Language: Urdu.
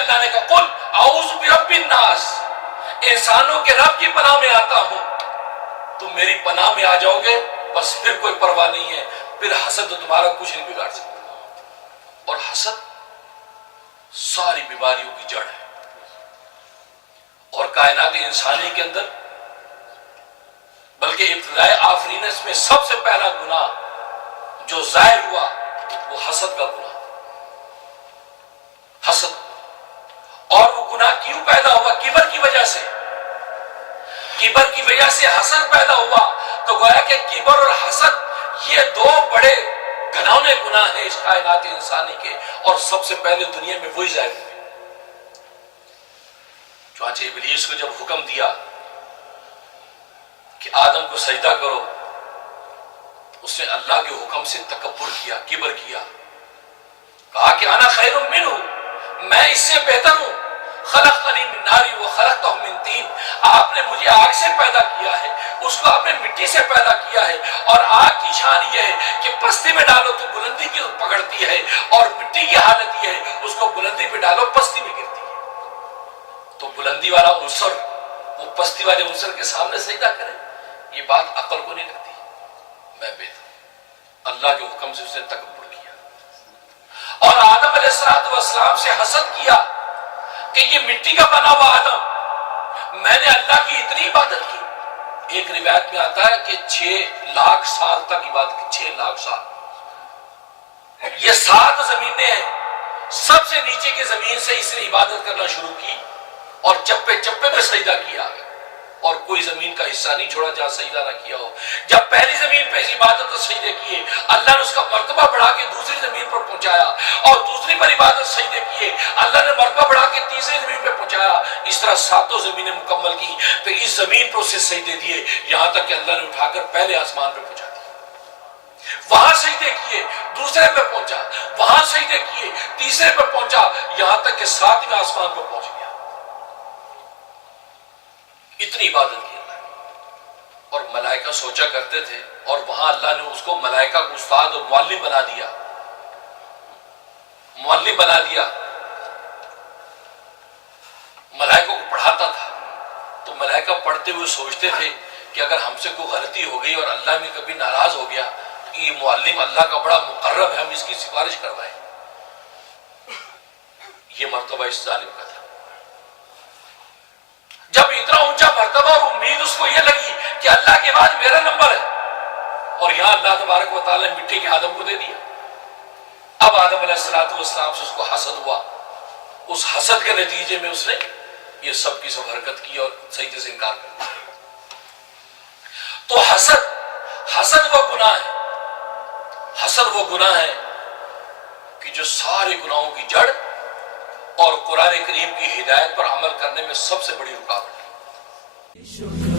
اللہ نے کہا قل اعوذ برب الناس، انسانوں کے رب کی پناہ میں آتا ہوں، تم میری پناہ میں آ جاؤ گے بس پھر کوئی پرواہ نہیں ہے، پھر حسد تو تمہارا کچھ نہیں بگاڑ سکتا۔ اور حسد ساری بیماریوں کی جڑ ہے، اور کائنات انسانی کے اندر بلکہ ابتدائے آفرینش میں سب سے پہلا گناہ جو ظاہر ہوا وہ حسد کا گناہ، حسد۔ اور وہ گناہ کیوں پیدا ہوا؟ کبر کی وجہ سے، کبر کی وجہ سے حسد پیدا ہوا۔ تو گویا کہ کبر اور حسد یہ دو بڑے گھناؤنے گناہ ہیں اس کائنات انسانی کے، اور سب سے پہلے دنیا میں وہی ظاہر ہوئے۔ چنانچہ ابلیس کو جب حکم دیا کہ آدم کو سجدہ کرو، اس نے اللہ کے حکم سے تکبر کیا، کبر کیا، کہا کہ انا خیر منہ، میں اس سے بہتر ہوں، خلقتنی من نار وخلقتہ من طین، آپ نے مجھے آگ سے پیدا کیا ہے، اس کو آپ نے مٹی سے پیدا کیا ہے، اور آگ کی شان یہ ہے کہ پستی میں ڈالو تو بلندی کی پکڑتی ہے، اور مٹی کی حالت یہ ہے اس کو بلندی پہ ڈالو پستی میں گرتی ہے۔ تو بلندی والا عنصر وہ پستی والے عنصر کے سامنے سجدہ کرے، یہ بات عقل کو نہیں لگتی۔ میں بہتر ہوں، اللہ کے حکم سے اس نے تکبر کیا، اور آدم علیہ السلام سے حسد کیا کہ یہ مٹی کا بنا ہوا آدم، میں نے اللہ کی اتنی عبادت کی۔ ایک روایت میں آتا ہے کہ 6 لاکھ سال تک عبادت کی، 6 لاکھ سال۔ یہ 7 زمینیں ہیں، سب سے نیچے کی زمین سے اس نے عبادت کرنا شروع کی، اور چپے چپے میں سجدہ کیا، اور کوئی زمین کا حصہ نہیں چھوڑا جہاں سجدہ نہ کیا ہو۔ جب پہلی زمین پہ اس عبادت اور سجدے کیے، اللہ نے اس کا مرتبہ بڑھا کے دوسری زمین پر پہنچایا، اور دوسری پر عبادت سجدے کیے، اللہ نے مرتبہ بڑھا کے تیسری زمین پہ پہنچایا۔ اس طرح 7 زمینیں مکمل کی، پھر اس زمین پر اسے سجدے دیے، یہاں تک کہ اللہ نے اٹھا کر پہلے آسمان پہ پہنچا دیا۔ وہاں سجدے کیے، دوسرے پہ پہنچا، وہاں سجدے کیے، تیسرے پہ پہنچا، یہاں تک کہ 7ویں آسمان پہ پہنچ گیا۔ اتنی عبادت کی اللہ نے، اور ملائکہ سوچا کرتے تھے، اور وہاں اللہ نے اس کو ملائکہ کو استاد اور معلم بنا دیا، معلم بنا دیا، ملائکوں کو پڑھاتا تھا۔ تو ملائکہ پڑھتے ہوئے سوچتے تھے کہ اگر ہم سے کوئی غلطی ہو گئی اور اللہ میں کبھی ناراض ہو گیا تو یہ معلم اللہ کا بڑا مقرب ہے، ہم اس کی سفارش کروائیں۔ یہ مرتبہ اس ظالم کا تھا۔ جب اتنا اونچا مرتبہ اور امید اس کو یہ لگی کہ اللہ کے بعد میرا نمبر ہے، اور یہاں اللہ تبارک و تعالی نے مٹی کے آدم کو دے دیا۔ اب آدم علیہ السلام سے اس کو حسد ہوا، اس حسد کے نتیجے میں اس نے یہ سب کی سب حرکت کی اور سجدے سے انکار کر دیا۔ تو حسد وہ گناہ ہے، حسد وہ گناہ ہے کہ جو سارے گناہوں کی جڑ اور قرآن کریم کی ہدایت پر عمل کرنے میں سب سے بڑی رکاوٹ ہے۔